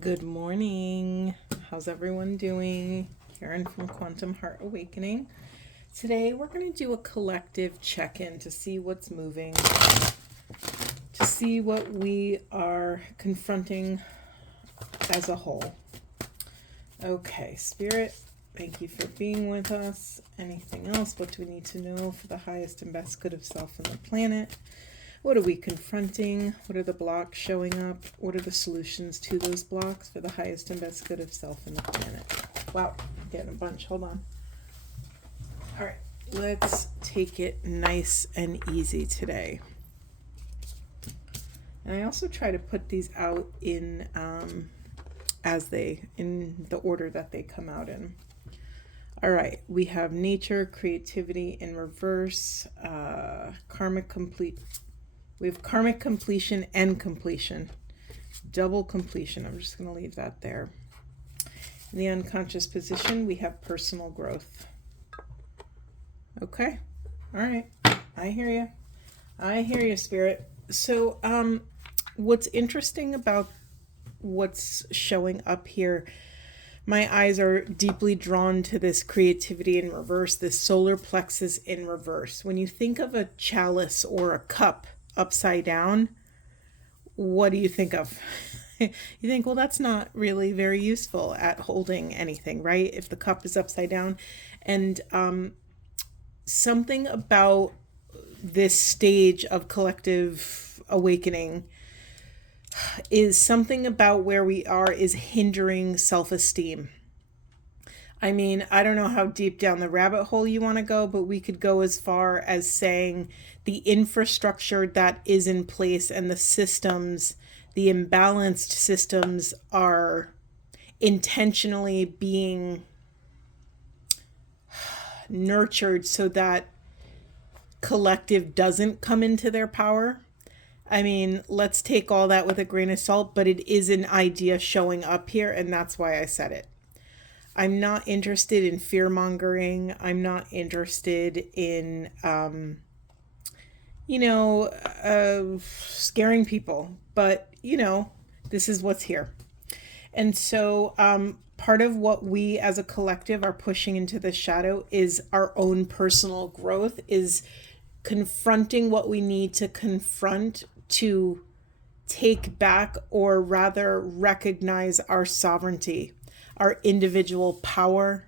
Good morning. How's everyone doing? Karen from Quantum Heart Awakening. Today we're going to do a collective check-in to see what's moving, to see what we are confronting as a whole. Okay, Spirit, thank you for being with us. Anything else? What do we need to know for the highest and best good of self and the planet? What are we confronting? What are the blocks showing up? What are the solutions to those blocks for the highest and best good of self and the planet? Wow, I'm getting a bunch. Hold on. All right, let's take it nice and easy today. And I also try to put these out in in the order that they come out in. All right, we have nature, creativity in reverse, karmic complete. We have karmic completion and completion. Double completion. I'm just going to leave that there. In the unconscious position, we have personal growth. Okay. All right. I hear you. I hear you, Spirit. So, what's interesting about what's showing up here, my eyes are deeply drawn to this creativity in reverse, this solar plexus in reverse. When you think of a chalice or a cup upside down, what do you think of? You think, well, that's not really very useful at holding anything, right? If the cup is upside down. And something about this stage of collective awakening is something about where we are is hindering self-esteem. I mean, I don't know how deep down the rabbit hole you want to go, but we could go as far as saying the infrastructure that is in place and the systems, the imbalanced systems, are intentionally being nurtured so that collective doesn't come into their power. I mean, let's take all that with a grain of salt, but it is an idea showing up here, and that's why I said it. I'm not interested in fear-mongering. I'm not interested in, scaring people. But, this is what's here. And so part of what we as a collective are pushing into the shadow is our own personal growth, is confronting what we need to confront to take back, or rather recognize our sovereignty, our individual power,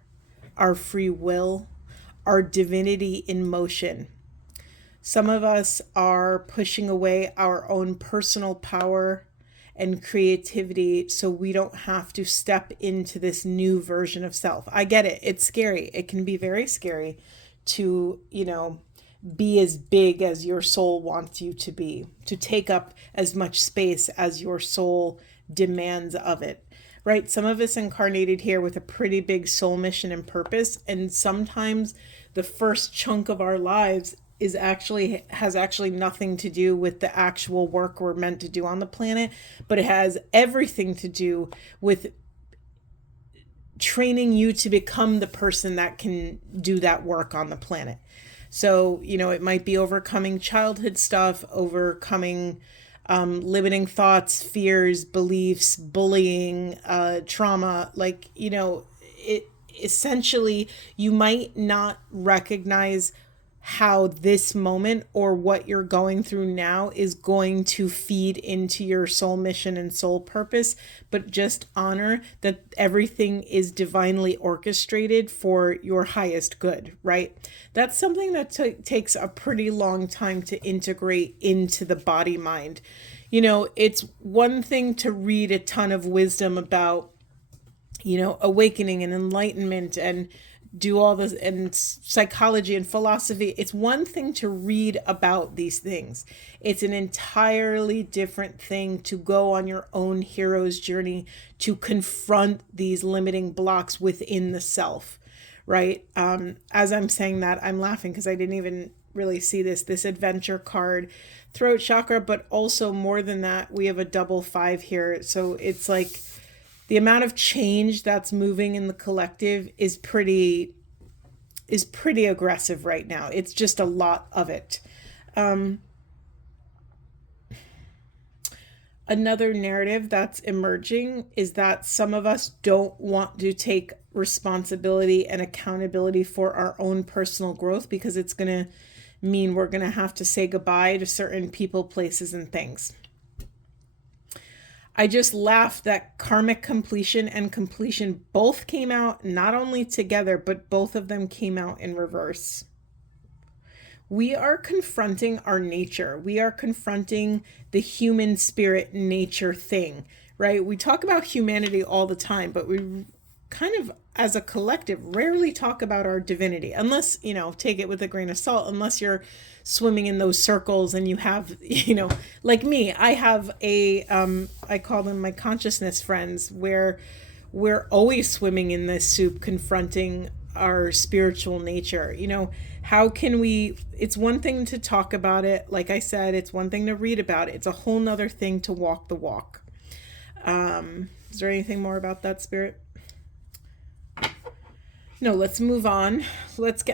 our free will, our divinity in motion. Some of us are pushing away our own personal power and creativity so we don't have to step into this new version of self. I get it. It's scary. It can be very scary to, be as big as your soul wants you to be, to take up as much space as your soul demands of it. Right? Some of us incarnated here with a pretty big soul mission and purpose, and sometimes the first chunk of our lives has actually nothing to do with the actual work we're meant to do on the planet, but it has everything to do with training you to become the person that can do that work on the planet. So, it might be overcoming childhood stuff, overcoming limiting thoughts, fears, beliefs, bullying, trauma. It essentially, you might not recognize how this moment or what you're going through now is going to feed into your soul mission and soul purpose, but just honor that everything is divinely orchestrated for your highest good, right? That's something that takes a pretty long time to integrate into the body mind. It's one thing to read a ton of wisdom about, awakening and enlightenment and do all this and psychology and philosophy. It's one thing to read about these things. It's an entirely different thing to go on your own hero's journey to confront these limiting blocks within the self, right? As I'm saying that, I'm laughing because I didn't even really see this adventure card, throat chakra, but also more than that, we have a double 5 here. So it's like the amount of change that's moving in the collective is pretty aggressive right now. It's just a lot of it. Another narrative that's emerging is that some of us don't want to take responsibility and accountability for our own personal growth because it's going to mean we're going to have to say goodbye to certain people, places, and things. I just laughed that karmic completion and completion both came out not only together, but both of them came out in reverse. We are confronting our nature. We are confronting the human spirit nature thing, right? We talk about humanity all the time, but we kind of, as a collective, rarely talk about our divinity, unless, take it with a grain of salt, unless you're swimming in those circles and you have, like me, I have I call them my consciousness friends, where we're always swimming in this soup, confronting our spiritual nature. How can we, it's one thing to talk about it. Like I said, it's one thing to read about it. It's a whole nother thing to walk the walk. Is there anything more about that, Spirit? No, let's move on.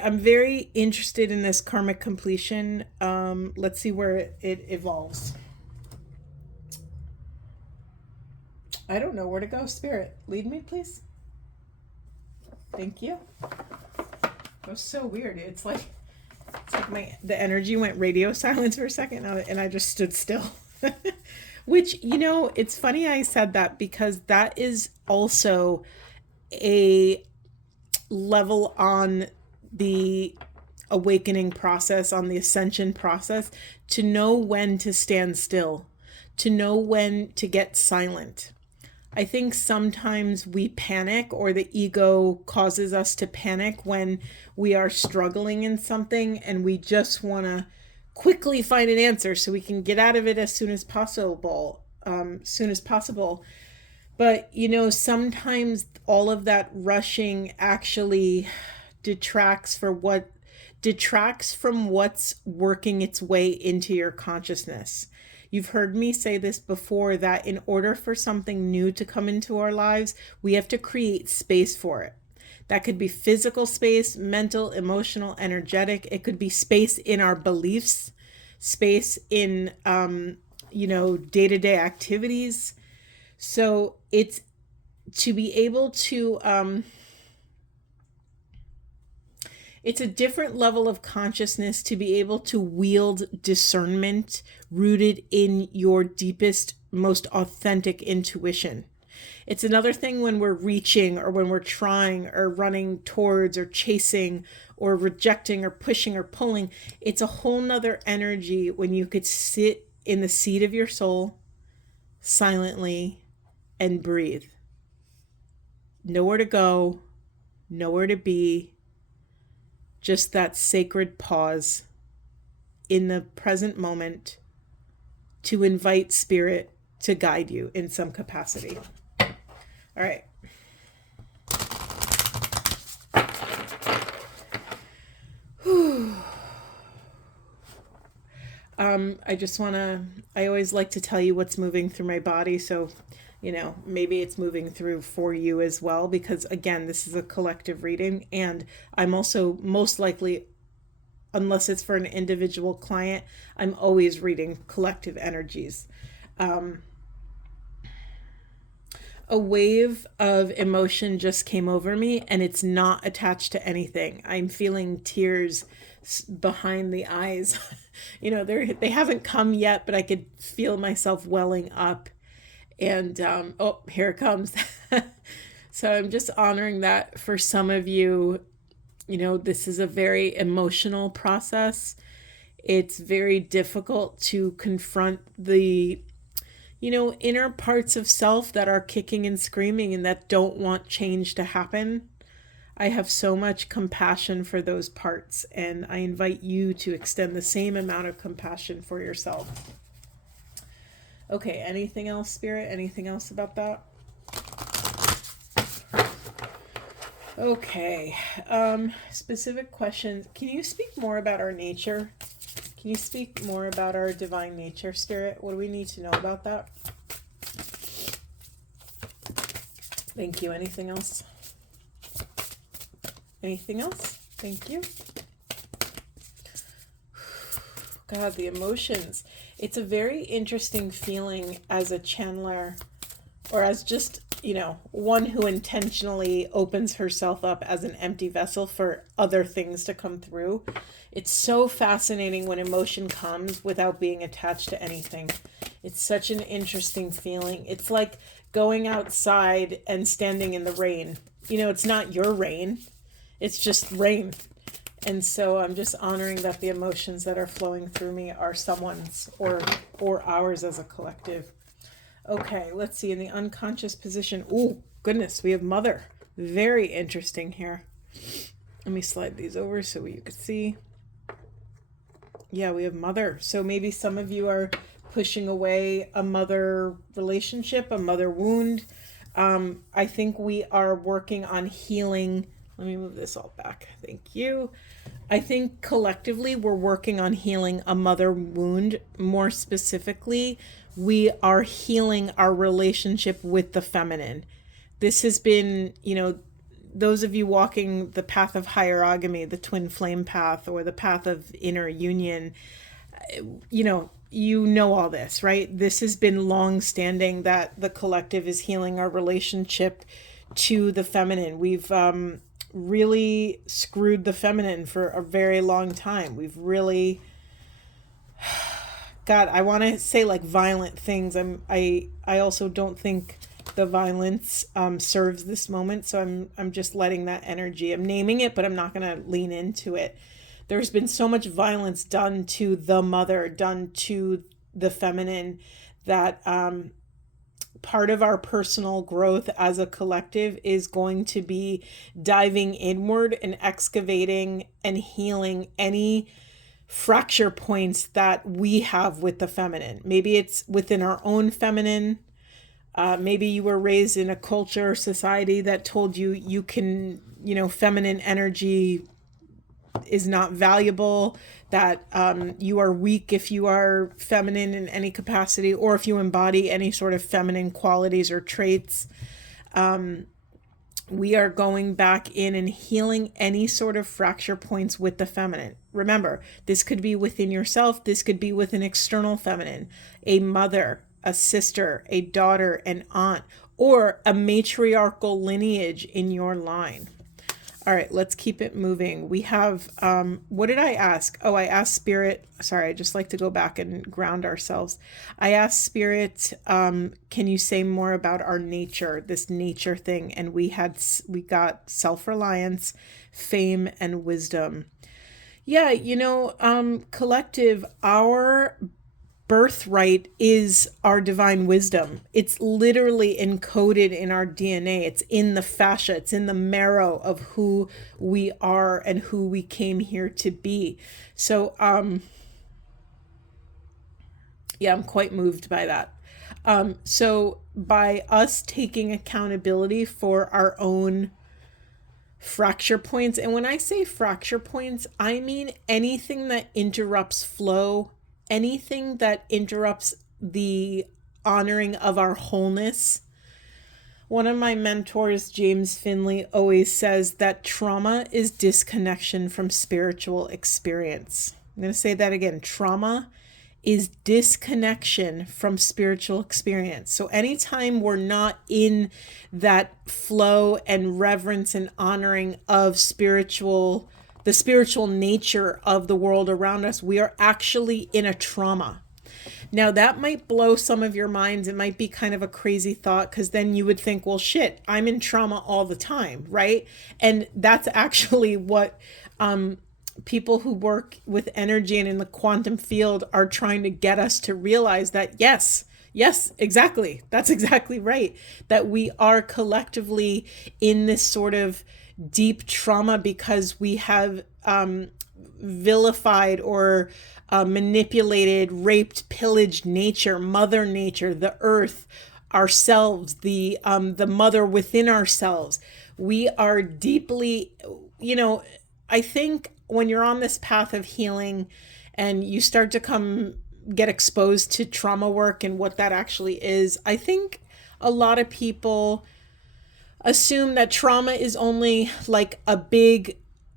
I'm very interested in this karmic completion. Let's see where it evolves. I don't know where to go, Spirit. Lead me, please. Thank you. That was so weird. It's like the energy went radio silence for a second and I just stood still. Which, it's funny I said that because that is also a level on the awakening process, on the ascension process, to know when to stand still, to know when to get silent. I think sometimes we panic, or the ego causes us to panic when we are struggling in something and we just want to quickly find an answer so we can get out of it as soon as possible. But, sometimes all of that rushing actually detracts from what's working its way into your consciousness. You've heard me say this before, that in order for something new to come into our lives, we have to create space for it. That could be physical space, mental, emotional, energetic. It could be space in our beliefs, space in, day-to-day activities. So it's to be able to, it's a different level of consciousness to be able to wield discernment rooted in your deepest, most authentic intuition. It's another thing when we're reaching, or when we're trying, or running towards, or chasing, or rejecting, or pushing, or pulling. It's a whole nother energy when you could sit in the seat of your soul silently and breathe. Nowhere to go, nowhere to be. Just that sacred pause in the present moment to invite spirit to guide you in some capacity. All right. I always like to tell you what's moving through my body. So, maybe it's moving through for you as well, because again, this is a collective reading, and I'm also most likely, unless it's for an individual client, I'm always reading collective energies. A wave of emotion just came over me, and it's not attached to anything. I'm feeling tears behind the eyes. They haven't come yet, but I could feel myself welling up. And here it comes. So I'm just honoring that for some of you. This is a very emotional process. It's very difficult to confront the inner parts of self that are kicking and screaming and that don't want change to happen. I have so much compassion for those parts, and I invite you to extend the same amount of compassion for yourself. Okay, anything else, Spirit? Anything else about that? Okay, specific questions. Can you speak more about our nature? Can you speak more about our divine nature, Spirit? What do we need to know about that? Thank you. Anything else? Anything else? Thank you. God, the emotions. It's a very interesting feeling as a channeler, or as just, one who intentionally opens herself up as an empty vessel for other things to come through. It's so fascinating when emotion comes without being attached to anything. It's such an interesting feeling. It's like going outside and standing in the rain. It's not your rain, it's just rain. And so I'm just honoring that the emotions that are flowing through me are someone's or ours as a collective. Okay, let's see. In the unconscious position. Oh, goodness, we have mother. Very interesting here. Let me slide these over so you can see. Yeah, we have mother. So maybe some of you are pushing away a mother relationship, a mother wound. I think we are working on healing. Let me move this all back. Thank you. I think collectively we're working on healing a mother wound. More specifically, we are healing our relationship with the feminine. This has been, those of you walking the path of hierogamy, the twin flame path, or the path of inner union, you know all this, right? This has been long standing that the collective is healing our relationship to the feminine. We've really screwed the feminine for a very long time. We've really, God, I want to say like violent things. I also don't think the violence serves this moment, so I'm just letting that energy. I'm naming it, but I'm not going to lean into it. There's been so much violence done to the mother, done to the feminine, that part of our personal growth as a collective is going to be diving inward and excavating and healing any fracture points that we have with the feminine. Maybe it's within our own feminine. Maybe you were raised in a culture or society that told you you can, feminine energy is not valuable, that you are weak if you are feminine in any capacity, or if you embody any sort of feminine qualities or traits. We are going back in and healing any sort of fracture points with the feminine. Remember, this could be within yourself. This could be with an external feminine, a mother, a sister, a daughter, an aunt, or a matriarchal lineage in your line. All right, let's keep it moving. We have, what did I ask? Oh, I asked Spirit. Sorry, I just like to go back and ground ourselves. I asked Spirit, can you say more about our nature, this nature thing? And we got self-reliance, fame, and wisdom. Yeah, collective, our birthright is our divine wisdom. It's literally encoded in our DNA. It's in the fascia. It's in the marrow of who we are and who we came here to be. So, yeah, I'm quite moved by that. So by us taking accountability for our own fracture points, and when I say fracture points, I mean anything that interrupts flow, anything that interrupts the honoring of our wholeness. One of my mentors, James Finley, always says that trauma is disconnection from spiritual experience. I'm going to say that again. Trauma is disconnection from spiritual experience. So anytime we're not in that flow and reverence and honoring of the spiritual nature of the world around us, we are actually in a trauma. Now that might blow some of your minds. It might be kind of a crazy thought, because then you would think, well, shit, I'm in trauma all the time, right? And that's actually what people who work with energy and in the quantum field are trying to get us to realize, that yes, exactly. That's exactly right. That we are collectively in this sort of deep trauma because we have vilified or manipulated, raped, pillaged nature, mother nature, the earth, ourselves, the mother within ourselves. We are deeply, I think when you're on this path of healing and you start to get exposed to trauma work and what that actually is, I think a lot of people assume that trauma is only like a big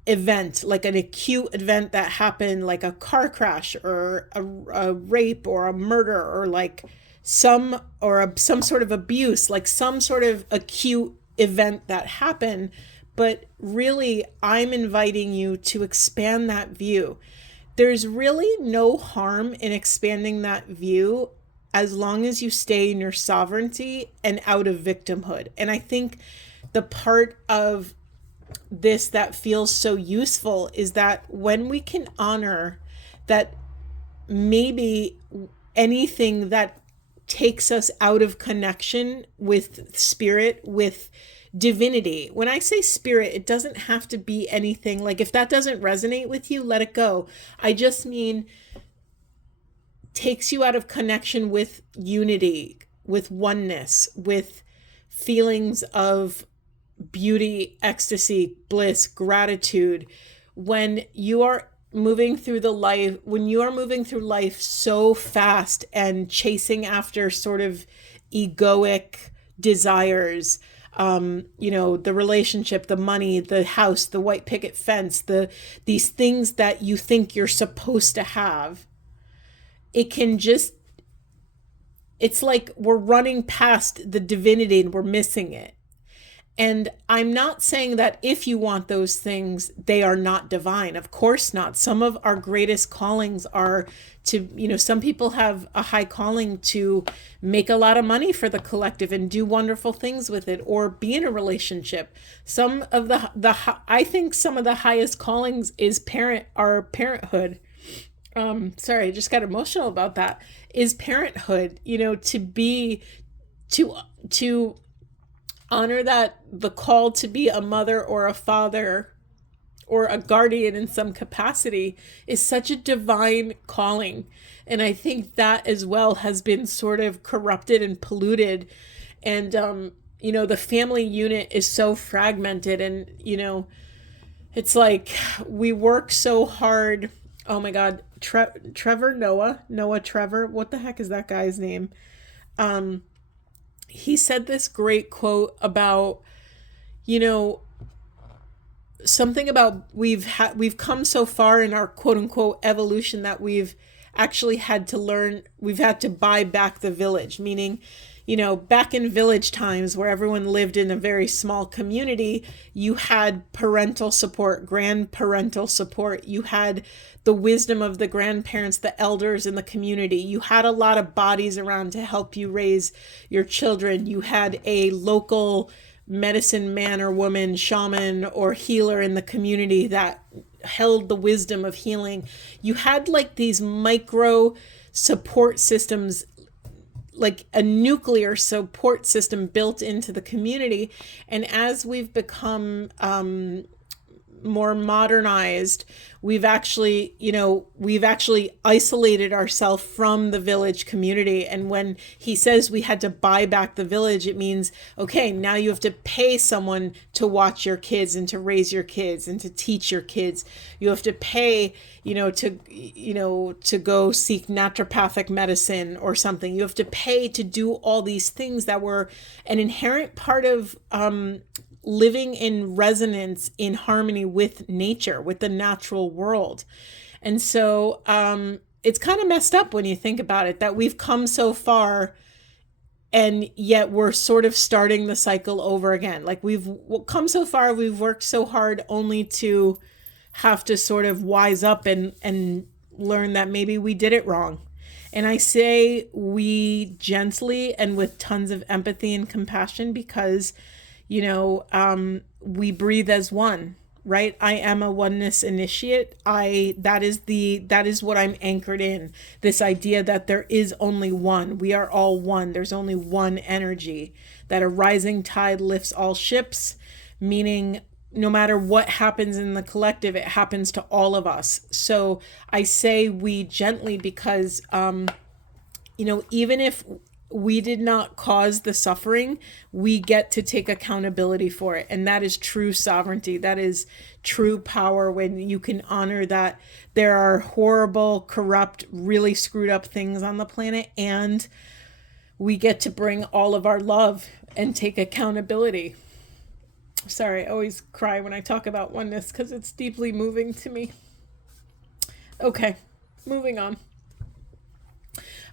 event, like an acute event that happened, like a car crash or a rape or a murder or like some sort of abuse, like some sort of acute event that happened. But really, I'm inviting you to expand that view. There's really no harm in expanding that view as long as you stay in your sovereignty and out of victimhood. And I think the part of this that feels so useful is that when we can honor that maybe anything that takes us out of connection with spirit, with divinity. When I say spirit, it doesn't have to be anything. Like if that doesn't resonate with you, let it go. I just mean takes you out of connection with unity, with oneness, with feelings of beauty, ecstasy, bliss, gratitude. When you are moving through life so fast and chasing after sort of egoic desires, the relationship, the money, the house, the white picket fence, these things that you think you're supposed to have, it's like we're running past the divinity and we're missing it. And I'm not saying that if you want those things, they are not divine. Of course not. Some of our greatest callings are to, some people have a high calling to make a lot of money for the collective and do wonderful things with it, or be in a relationship. I think some of the highest callings is parenthood. Sorry, I just got emotional about that. Is parenthood, to honor that the call to be a mother or a father or a guardian in some capacity is such a divine calling. And I think that as well has been sort of corrupted and polluted. And, the family unit is so fragmented, and, it's like we work so hard. Oh my God, Noah Trevor, what the heck is that guy's name? He said this great quote about, something about we've come so far in our quote unquote evolution that we've actually had to buy back the village, meaning, back in village times where everyone lived in a very small community, you had parental support, grandparental support, you had the wisdom of the grandparents, the elders in the community. You had a lot of bodies around to help you raise your children. You had a local medicine man or woman, shaman or healer in the community that held the wisdom of healing. You had like these micro support systems, like a nuclear support system built into the community. And as we've become more modernized, we've actually isolated ourselves from the village community. And when he says we had to buy back the village, it means, okay, now you have to pay someone to watch your kids and to raise your kids and to teach your kids. You have to pay, to go seek naturopathic medicine or something. You have to pay to do all these things that were an inherent part of living in resonance, in harmony with nature, with the natural world. And so it's kind of messed up when you think about it, that we've come so far and yet we're sort of starting the cycle over again. Like we've come so far, we've worked so hard only to have to sort of wise up and learn that maybe we did it wrong. And I say we gently and with tons of empathy and compassion, because we breathe as one, right? I am a oneness initiate. That is what I'm anchored in. This idea that there is only one. We are all one. There's only one energy, that a rising tide lifts all ships, meaning no matter what happens in the collective, it happens to all of us. So I say we gently because, even if we did not cause the suffering, we get to take accountability for it. And that is true sovereignty. That is true power, when you can honor that there are horrible, corrupt, really screwed up things on the planet, and we get to bring all of our love and take accountability. Sorry, I always cry when I talk about oneness because it's deeply moving to me. Okay, moving on.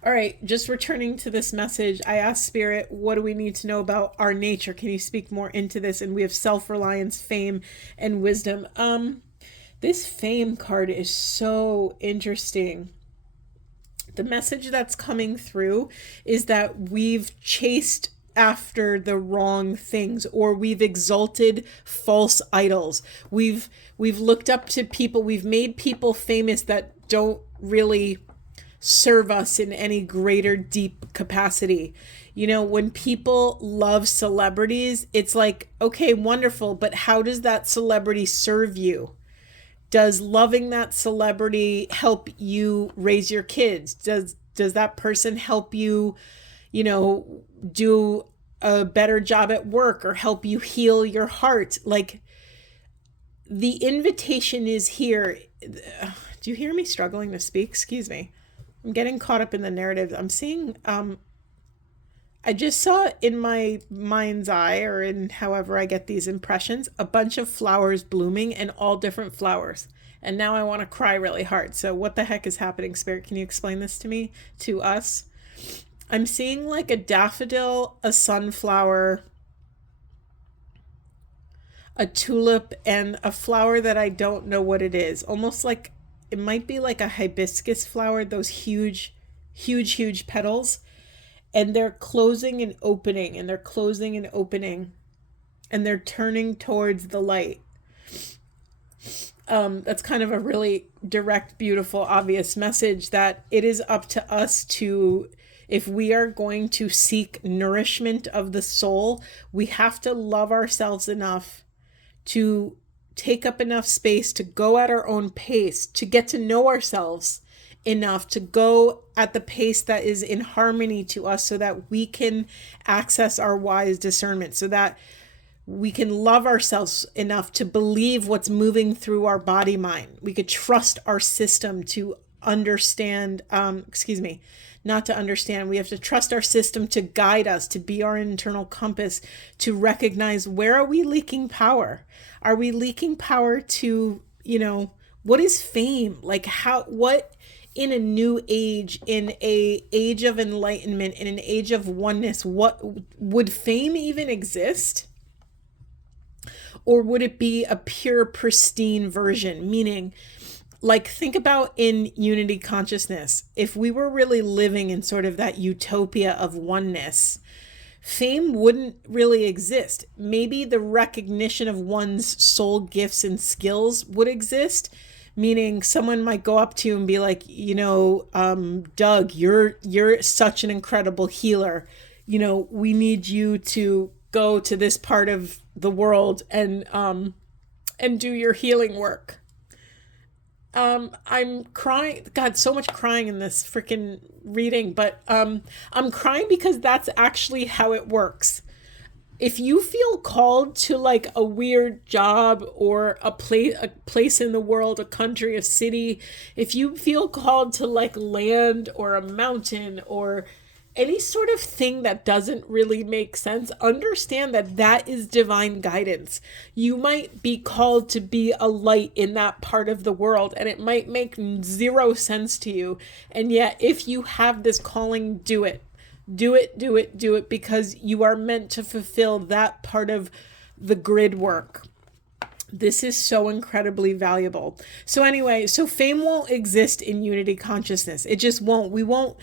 All right, just returning to this message, I asked Spirit, what do we need to know about our nature? Can you speak more into this? And we have self-reliance, fame, and wisdom. This fame card is so interesting. The message that's coming through is that we've chased after the wrong things, or we've exalted false idols. We've looked up to people, we've made people famous that don't really serve us in any greater deep capacity. You know, when people love celebrities, it's like, okay, wonderful, but how does that celebrity serve you? Does loving that celebrity help you raise your kids? Does that person help you, you know, do a better job at work or help you heal your heart? Like, the invitation is here. Do you hear me struggling to speak? Excuse me. I'm getting caught up in the narrative. I'm seeing, I just saw in my mind's eye, or in however I get these impressions, a bunch of flowers blooming, and all different flowers. And now I want to cry really hard. So what the heck is happening, Spirit? Can you explain this to me, to us? I'm seeing like a daffodil, a sunflower, a tulip, and a flower that I don't know what it is. Almost like it might be like a hibiscus flower, those huge, huge, huge petals. And they're closing and opening, and they're closing and opening, and they're turning towards the light. That's kind of a really direct, beautiful, obvious message that it is up to us to, if we are going to seek nourishment of the soul, we have to love ourselves enough to take up enough space to go at our own pace, to get to know ourselves enough to go at the pace that is in harmony to us, so that we can access our wise discernment, so that we can love ourselves enough to believe what's moving through our body mind. We could trust our system to understand, not to understand. We have to trust our system to guide us, to be our internal compass, to recognize, where are we leaking power? Are we leaking power to, what is fame? Like, what in a new age, in a age of enlightenment, in an age of oneness, what would fame even exist? Or would it be a pure, pristine version? Meaning, like, think about in unity consciousness, if we were really living in sort of that utopia of oneness, fame wouldn't really exist. Maybe the recognition of one's soul gifts and skills would exist. Meaning, someone might go up to you and be like, Doug, you're such an incredible healer. We need you to go to this part of the world and do your healing work. I'm crying. God, so much crying in this freaking reading, but I'm crying because that's actually how it works. If you feel called to like a weird job or a place in the world, a country, a city, if you feel called to like land or a mountain or any sort of thing that doesn't really make sense, understand that that is divine guidance. You might be called to be a light in that part of the world, and it might make zero sense to you. And yet, if you have this calling, do it. Do it, because you are meant to fulfill that part of the grid work. This is so incredibly valuable. So anyway, fame won't exist in unity consciousness. It just won't. We won't.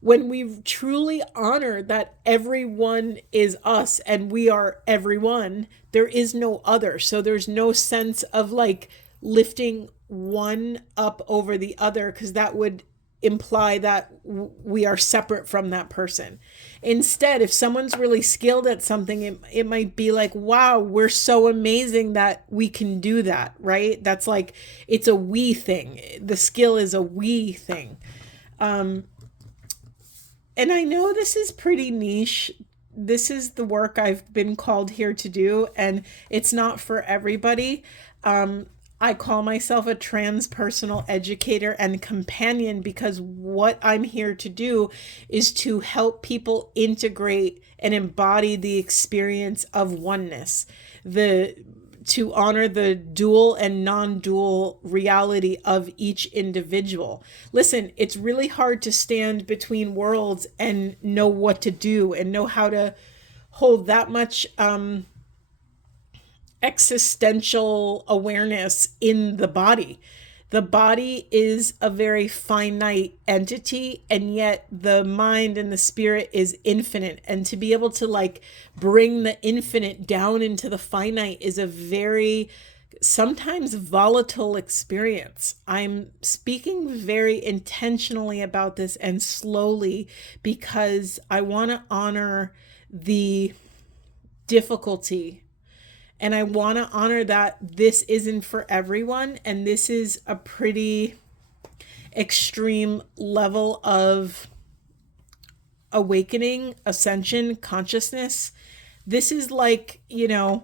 When we truly honor that everyone is us and we are everyone, there is no other. So there's no sense of like lifting one up over the other, because that would imply that we are separate from that person. Instead, if someone's really skilled at something, it might be like, wow, we're so amazing that we can do that, right? That's like, it's a we thing. The skill is a we thing. And I know this is pretty niche. This is the work I've been called here to do, and it's not for everybody. I call myself a transpersonal educator and companion because what I'm here to do is to help people integrate and embody the experience of oneness, to honor the dual and non-dual reality of each individual. Listen, it's really hard to stand between worlds and know what to do and know how to hold that much existential awareness in the body. The body is a very finite entity, and yet the mind and the spirit is infinite. And to be able to like bring the infinite down into the finite is a very sometimes volatile experience. I'm speaking very intentionally about this and slowly because I want to honor the difficulty, and I want to honor that this isn't for everyone. And this is a pretty extreme level of awakening, ascension, consciousness. This is like, the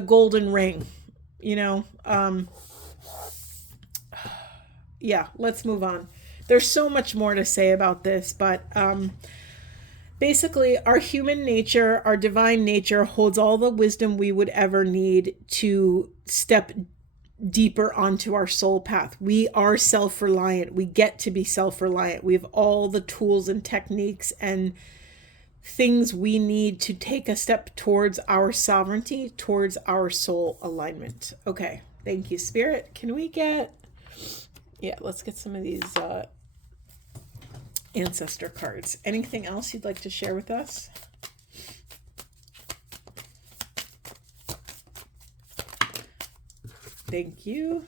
golden ring, yeah, let's move on. There's so much more to say about this, but basically, our human nature, our divine nature holds all the wisdom we would ever need to step deeper onto our soul path. We are self-reliant. We get to be self-reliant. We have all the tools and techniques and things we need to take a step towards our sovereignty, towards our soul alignment. Okay, thank you, Spirit. Can we let's get some of these ancestor cards. Anything else you'd like to share with us? Thank you.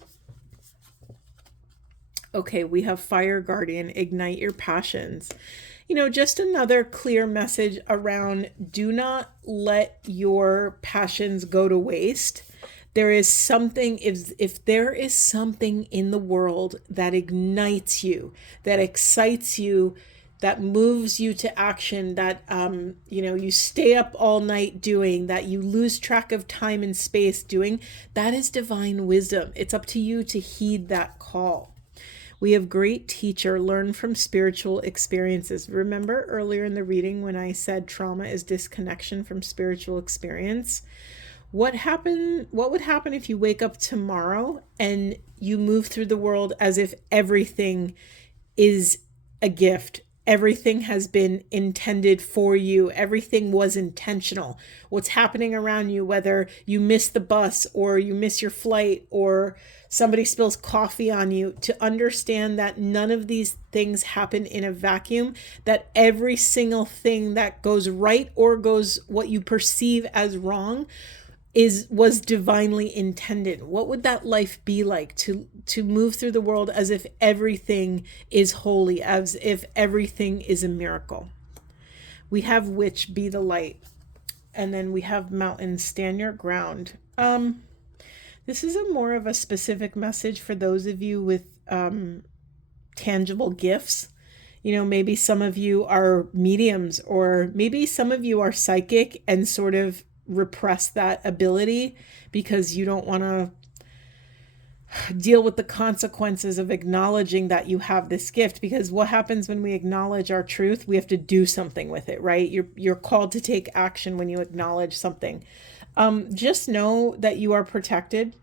Okay, we have Fire Guardian, ignite your passions. Just another clear message around do not let your passions go to waste. There is something, if there is something in the world that ignites you, that excites you, that moves you to action, that you stay up all night doing, that you lose track of time and space doing, that is divine wisdom. It's up to you to heed that call. We have great teacher, learn from spiritual experiences. Remember earlier in the reading when I said trauma is disconnection from spiritual experience? What would happen if you wake up tomorrow and you move through the world as if everything is a gift? Everything has been intended for you. Everything was intentional. What's happening around you, whether you miss the bus or you miss your flight or somebody spills coffee on you, to understand that none of these things happen in a vacuum, that every single thing that goes right or goes what you perceive as wrong was divinely intended. What would that life be like to move through the world as if everything is holy, as if everything is a miracle? We have Witch, be the light. And then we have Mountain, stand your ground. This is more of a specific message for those of you with tangible gifts. Maybe some of you are mediums, or maybe some of you are psychic and sort of repress that ability because you don't want to deal with the consequences of acknowledging that you have this gift. Because what happens when we acknowledge our truth? We have to do something with it, right? You're called to take action when you acknowledge something. Just know that you are protected.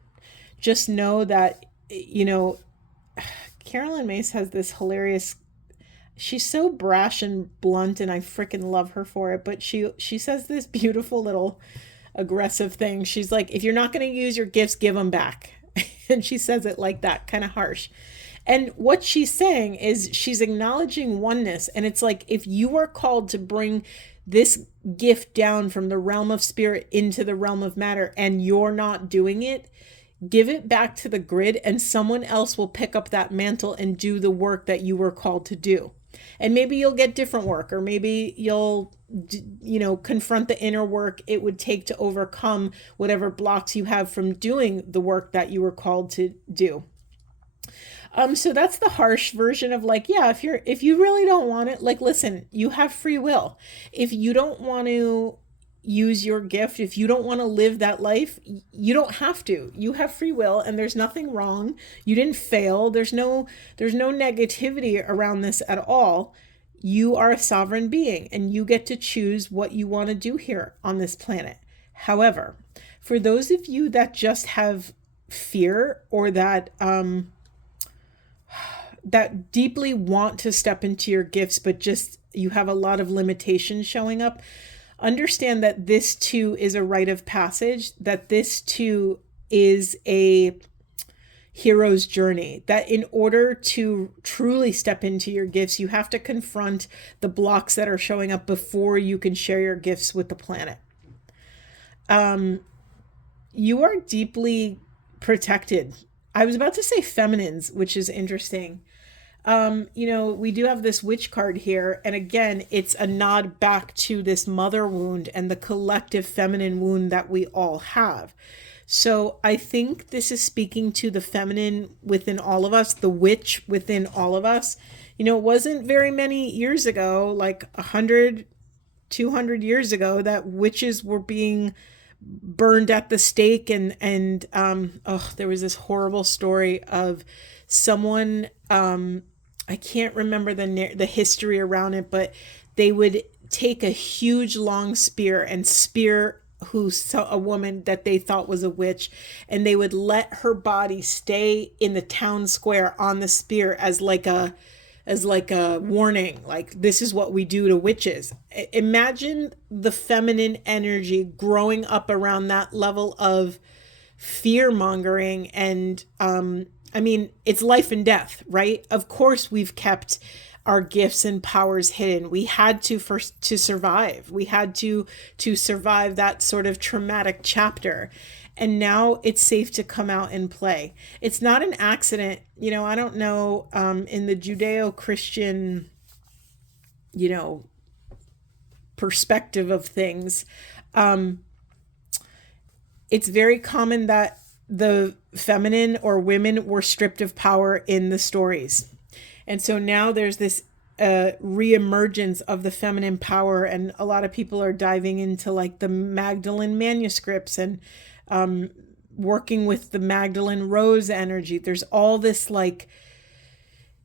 Just know that, Carolyn Mace has this hilarious, she's so brash and blunt and I freaking love her for it. But she says this beautiful little aggressive thing. She's like, if you're not going to use your gifts, give them back. And she says it like that, kind of harsh. And what she's saying is she's acknowledging oneness. And it's like, if you are called to bring this gift down from the realm of spirit into the realm of matter and you're not doing it, give it back to the grid and someone else will pick up that mantle and do the work that you were called to do. And maybe you'll get different work, or maybe you'll, confront the inner work it would take to overcome whatever blocks you have from doing the work that you were called to do. So that's the harsh version of like, yeah, if you really don't want it, like, listen, you have free will. If you don't want to, use your gift, if you don't want to live that life, you don't have to. You have free will, and there's nothing wrong. You didn't fail. There's no negativity around this at all. You are a sovereign being, and you get to choose what you want to do here on this planet. However, for those of you that just have fear, or that that deeply want to step into your gifts, but just you have a lot of limitations showing up, understand that this too is a rite of passage, that this too is a hero's journey, that in order to truly step into your gifts, you have to confront the blocks that are showing up before you can share your gifts with the planet. You are deeply protected. I was about to say feminines, which is interesting. We do have this witch card here. And again, it's a nod back to this mother wound and the collective feminine wound that we all have. So I think this is speaking to the feminine within all of us, the witch within all of us. It wasn't very many years ago, like 100, 200 years ago, that witches were being burned at the stake. And there was this horrible story of someone, I can't remember the history around it, but they would take a huge long spear and spear a woman that they thought was a witch, and they would let her body stay in the town square on the spear as like a warning, like, this is what we do to witches. Imagine the feminine energy growing up around that level of fear mongering. And it's life and death, right? Of course, we've kept our gifts and powers hidden. We had to first to survive. We had to survive that sort of traumatic chapter. And now it's safe to come out and play. It's not an accident. I don't know, in the Judeo-Christian, perspective of things, it's very common that the feminine or women were stripped of power in the stories. And so now there's this reemergence of the feminine power, and a lot of people are diving into like the Magdalene manuscripts and working with the Magdalene Rose energy. There's all this like,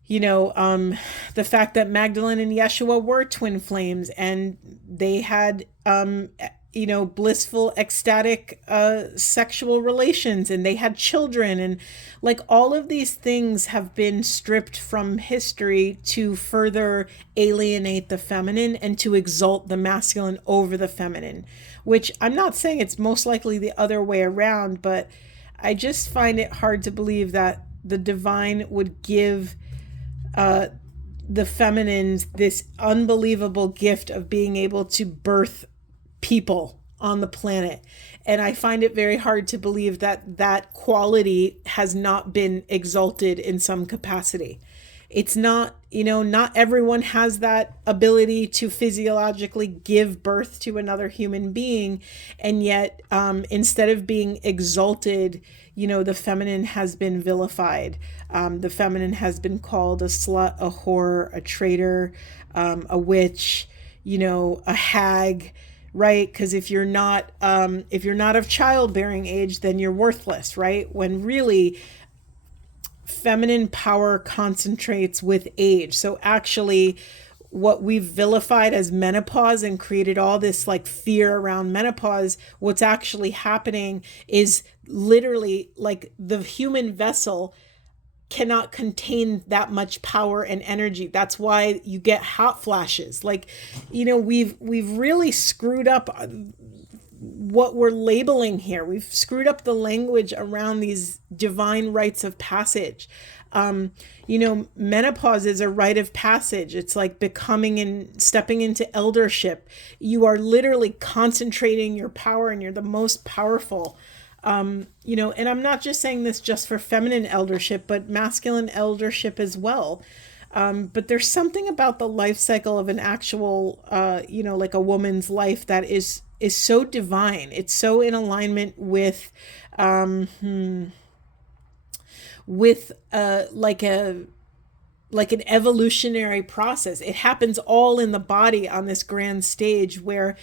the fact that Magdalene and Yeshua were twin flames, and they had blissful, ecstatic sexual relations, and they had children, and like all of these things have been stripped from history to further alienate the feminine and to exalt the masculine over the feminine, which I'm not saying it's most likely the other way around, but I just find it hard to believe that the divine would give the feminines this unbelievable gift of being able to birth people on the planet. And I find it very hard to believe that that quality has not been exalted in some capacity. It's not, not everyone has that ability to physiologically give birth to another human being. And yet, instead of being exalted, the feminine has been vilified. The feminine has been called a slut, a whore, a traitor, a witch, a hag, right? Because if you're not of childbearing age, then you're worthless, right? When really feminine power concentrates with age. So actually what we've vilified as menopause and created all this like fear around menopause, what's actually happening is literally like the human vessel cannot contain that much power and energy. That's why you get hot flashes. Like, we've really screwed up what we're labeling here. We've screwed up the language around these divine rites of passage. Menopause is a rite of passage. It's like becoming and stepping into eldership. You are literally concentrating your power, and you're the most powerful. And I'm not just saying this just for feminine eldership, but masculine eldership as well. But there's something about the life cycle of an actual, like a woman's life that is so divine. It's so in alignment with like like an evolutionary process. It happens all in the body on this grand stage where,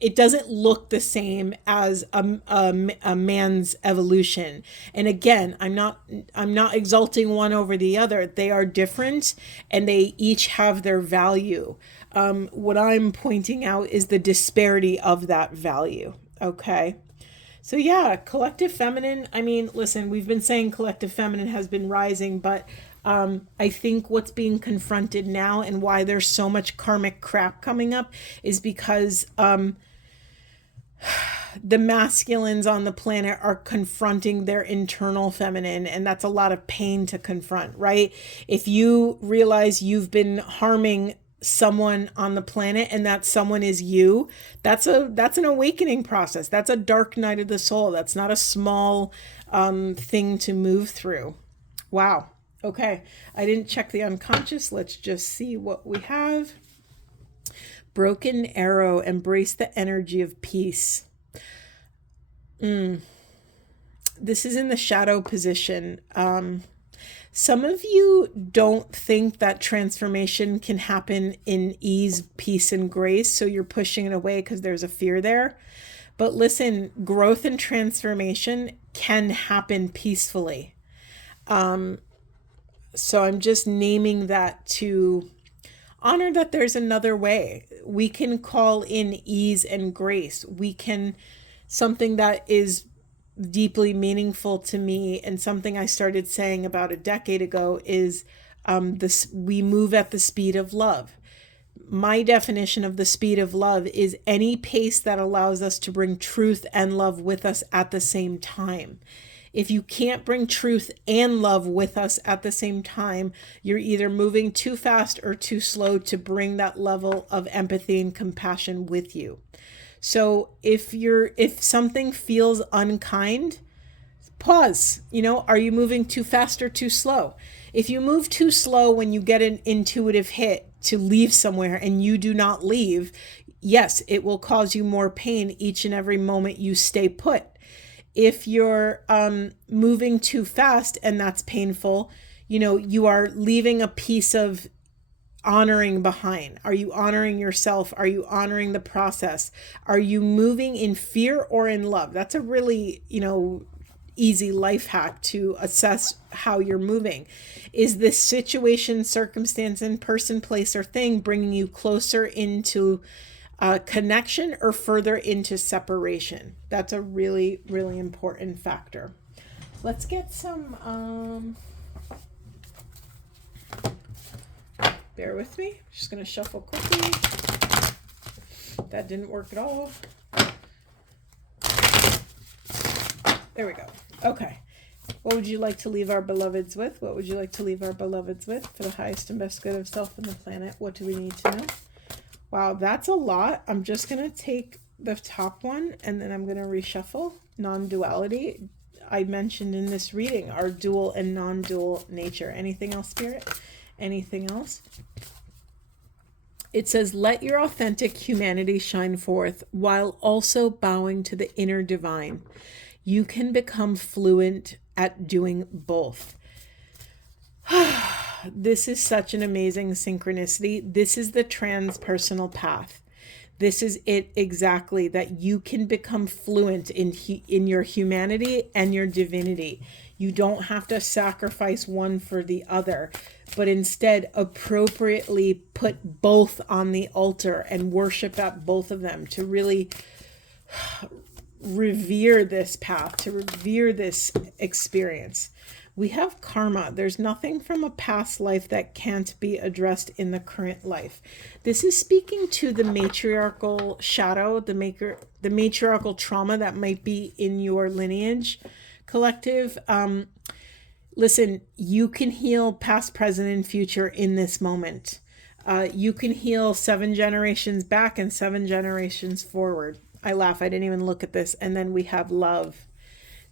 it doesn't look the same as a man's evolution. And again, I'm not exalting one over the other. They are different and they each have their value. What I'm pointing out is the disparity of that value. Okay. So yeah, collective feminine. I mean, listen, we've been saying collective feminine has been rising, but I think what's being confronted now and why there's so much karmic crap coming up is because the masculines on the planet are confronting their internal feminine, and that's a lot of pain to confront, right? If you realize you've been harming someone on the planet and that someone is you, that's an awakening process. That's a dark night of the soul. That's not a small thing to move through. Wow. Okay, I didn't check the unconscious. Let's just see what we have. Broken arrow, embrace the energy of peace. This is in the shadow position. Some of you don't think that transformation can happen in ease, peace, and grace, so you're pushing it away because there's a fear there. But listen, growth and transformation can happen peacefully. So I'm just naming that to honor that there's another way. We can call in ease and grace. We can, something that is deeply meaningful to me and something I started saying about a decade ago is we move at the speed of love. My definition of the speed of love is any pace that allows us to bring truth and love with us at the same time. If you can't bring truth and love with us at the same time, you're either moving too fast or too slow to bring that level of empathy and compassion with you. So if something feels unkind, pause. Are you moving too fast or too slow? If you move too slow when you get an intuitive hit to leave somewhere and you do not leave, yes, it will cause you more pain each and every moment you stay put. If you're moving too fast and that's painful, you are leaving a piece of honoring behind. Are you honoring yourself? Are you honoring the process? Are you moving in fear or in love? That's a really, easy life hack to assess how you're moving. Is this situation, circumstance, and person, place, or thing bringing you closer into connection or further into separation? That's a really, really important factor. Let's get some, bear with me. Just going to shuffle quickly. That didn't work at all. There we go. Okay. What would you like to leave our beloveds with? What would you like to leave our beloveds with for the highest and best good of self and the planet? What do we need to know? Wow, that's a lot. I'm just going to take the top one and then I'm going to reshuffle. Non-duality. I mentioned in this reading our dual and non-dual nature. Anything else, Spirit? Anything else? It says, let your authentic humanity shine forth while also bowing to the inner divine. You can become fluent at doing both. This is such an amazing synchronicity. This is the transpersonal path. This is it exactly, that you can become fluent in your humanity and your divinity. You don't have to sacrifice one for the other, but instead appropriately put both on the altar and worship at both of them to really revere this path, to revere this experience. We have karma. There's nothing from a past life that can't be addressed in the current life. This is speaking to the matriarchal shadow, the matriarchal trauma that might be in your lineage, collective. Listen, you can heal past, present, and future in this moment. You can heal 7 generations back and 7 generations forward. I laugh. I didn't even look at this. And then we have love.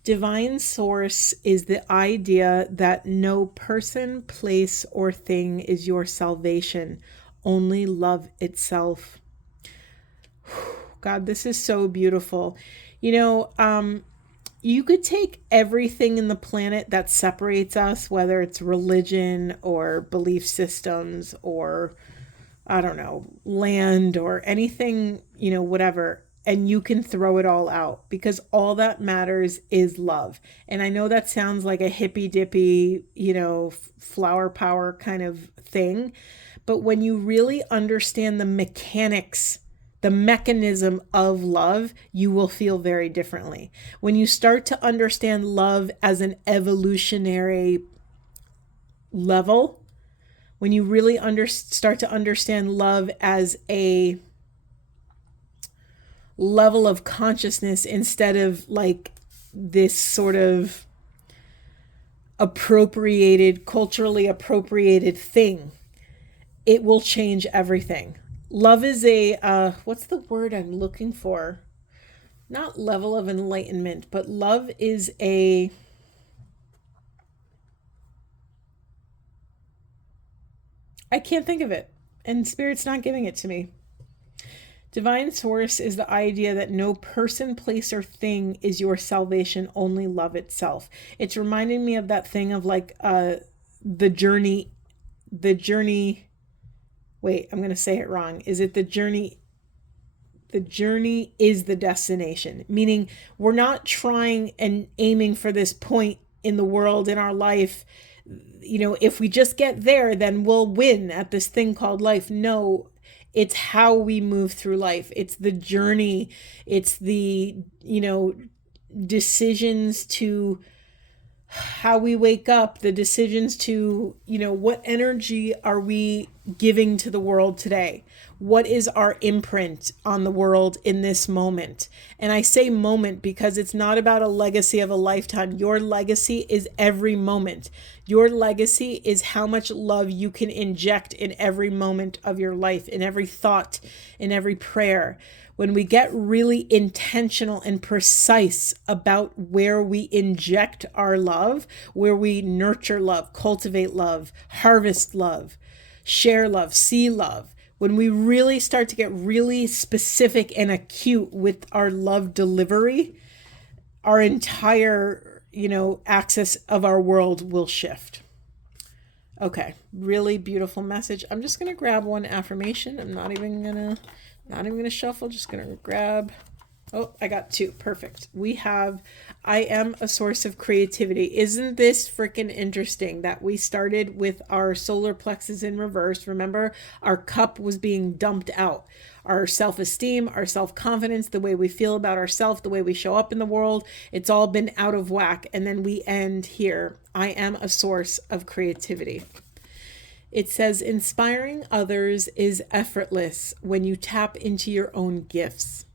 Divine source is the idea that no person, place, or thing is your salvation. Only love itself. God, this is so beautiful. you could take everything in the planet that separates us, whether it's religion or belief systems or, I don't know, land or anything, whatever, and you can throw it all out because all that matters is love. And I know that sounds like a hippy dippy, flower power kind of thing. But when you really understand the mechanics, the mechanism of love, you will feel very differently. When you start to understand love as an evolutionary level, when you really start to understand love as a level of consciousness instead of like this sort of culturally appropriated thing, it will change everything. Love is what's the word I'm looking for? Not level of enlightenment, but love is I can't think of it, and Spirit's not giving it to me. Divine source is the idea that no person, place, or thing is your salvation, only love itself. It's reminding me of that thing of like the journey. Wait, I'm going to say it wrong. Is it the journey? The journey is the destination, meaning we're not trying and aiming for this point in the world, in our life. If we just get there, then we'll win at this thing called life. No, it's how we move through life. It's the journey. It's the, decisions to how we wake up, the decisions to, what energy are we giving to the world today? What is our imprint on the world in this moment? And I say moment because it's not about a legacy of a lifetime. Your legacy is every moment. Your legacy is how much love you can inject in every moment of your life, in every thought, in every prayer. When we get really intentional and precise about where we inject our love, where we nurture love, cultivate love, harvest love, share love, see love, when we really start to get really specific and acute with our love delivery, our entire, axis of our world will shift. Okay, really beautiful message. I'm just going to grab one affirmation. I'm not even going to shuffle, just going to grab. Oh, I got two. Perfect. We have, I am a source of creativity. Isn't this freaking interesting that we started with our solar plexus in reverse? Remember, our cup was being dumped out. Our self-esteem, our self-confidence, the way we feel about ourselves, the way we show up in the world, it's all been out of whack. And then we end here. I am a source of creativity. It says, inspiring others is effortless when you tap into your own gifts.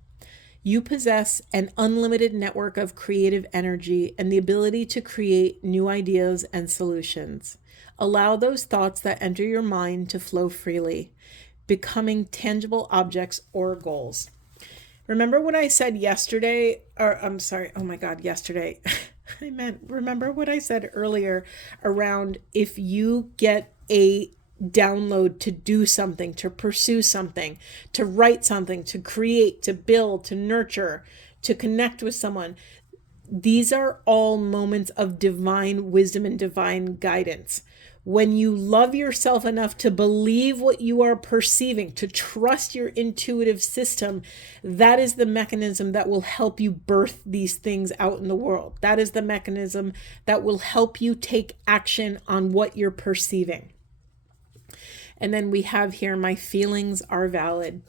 You possess an unlimited network of creative energy and the ability to create new ideas and solutions. Allow those thoughts that enter your mind to flow freely, becoming tangible objects or goals. Remember what I said yesterday, yesterday. Remember what I said earlier around if you get a download to do something, to pursue something, to write something, to create, to build, to nurture, to connect with someone. These are all moments of divine wisdom and divine guidance. When you love yourself enough to believe what you are perceiving, to trust your intuitive system, that is the mechanism that will help you birth these things out in the world. That is the mechanism that will help you take action on what you're perceiving. And then we have here, my feelings are valid.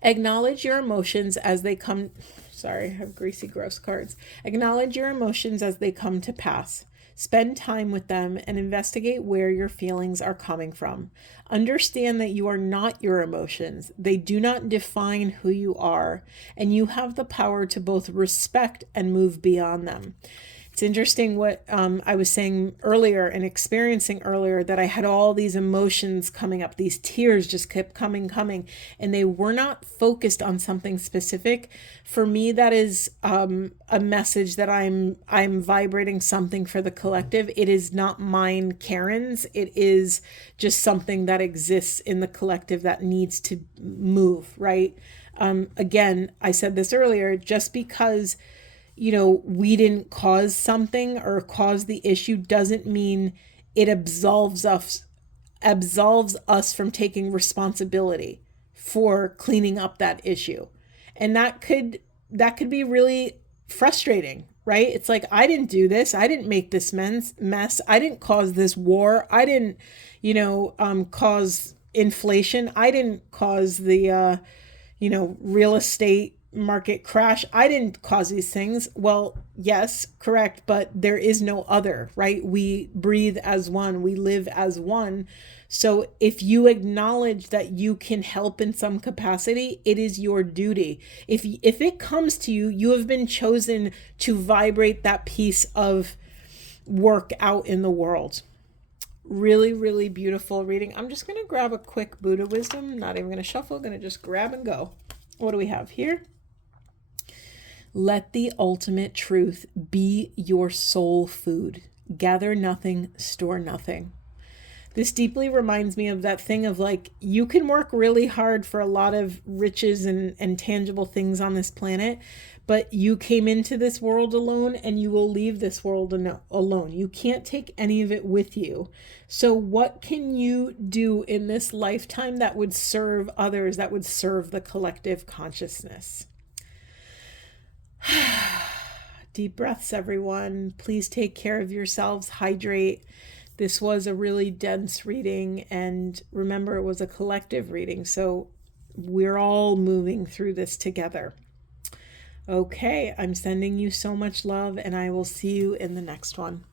Acknowledge your emotions as they come. Sorry, I have greasy, gross cards. Acknowledge your emotions as they come to pass. Spend time with them and investigate where your feelings are coming from. Understand that you are not your emotions. They do not define who you are, and you have the power to both respect and move beyond them. It's interesting what I was saying earlier and experiencing earlier, that I had all these emotions coming up. These tears just kept coming, and they were not focused on something specific. For me, that is a message that I'm vibrating something for the collective. It is not mine, Karen's. It is just something that exists in the collective that needs to move, right? Again, I said this earlier, just because we didn't cause something or cause the issue doesn't mean it absolves us from taking responsibility for cleaning up that issue. And that could be really frustrating, right? It's like, I didn't do this. I didn't make this mess. I didn't cause this war. I didn't, cause inflation. I didn't cause the, real estate market crash. I didn't cause these things. Well, yes, correct. But there is no other, right? We breathe as one. We live as one. So if you acknowledge that you can help in some capacity, it is your duty. If it comes to you, you have been chosen to vibrate that piece of work out in the world. Really, really beautiful reading. I'm just going to grab a quick Buddha wisdom. Not even going to shuffle. Going to just grab and go. What do we have here? Let the ultimate truth be your soul food. Gather nothing, store nothing. This deeply reminds me of that thing of like, you can work really hard for a lot of riches and tangible things on this planet, but you came into this world alone and you will leave this world alone. You can't take any of it with you. So what can you do in this lifetime that would serve others, that would serve the collective consciousness? Deep breaths, everyone. Please take care of yourselves. Hydrate. This was a really dense reading, and remember, it was a collective reading, so we're all moving through this together. Okay, I'm sending you so much love, and I will see you in the next one.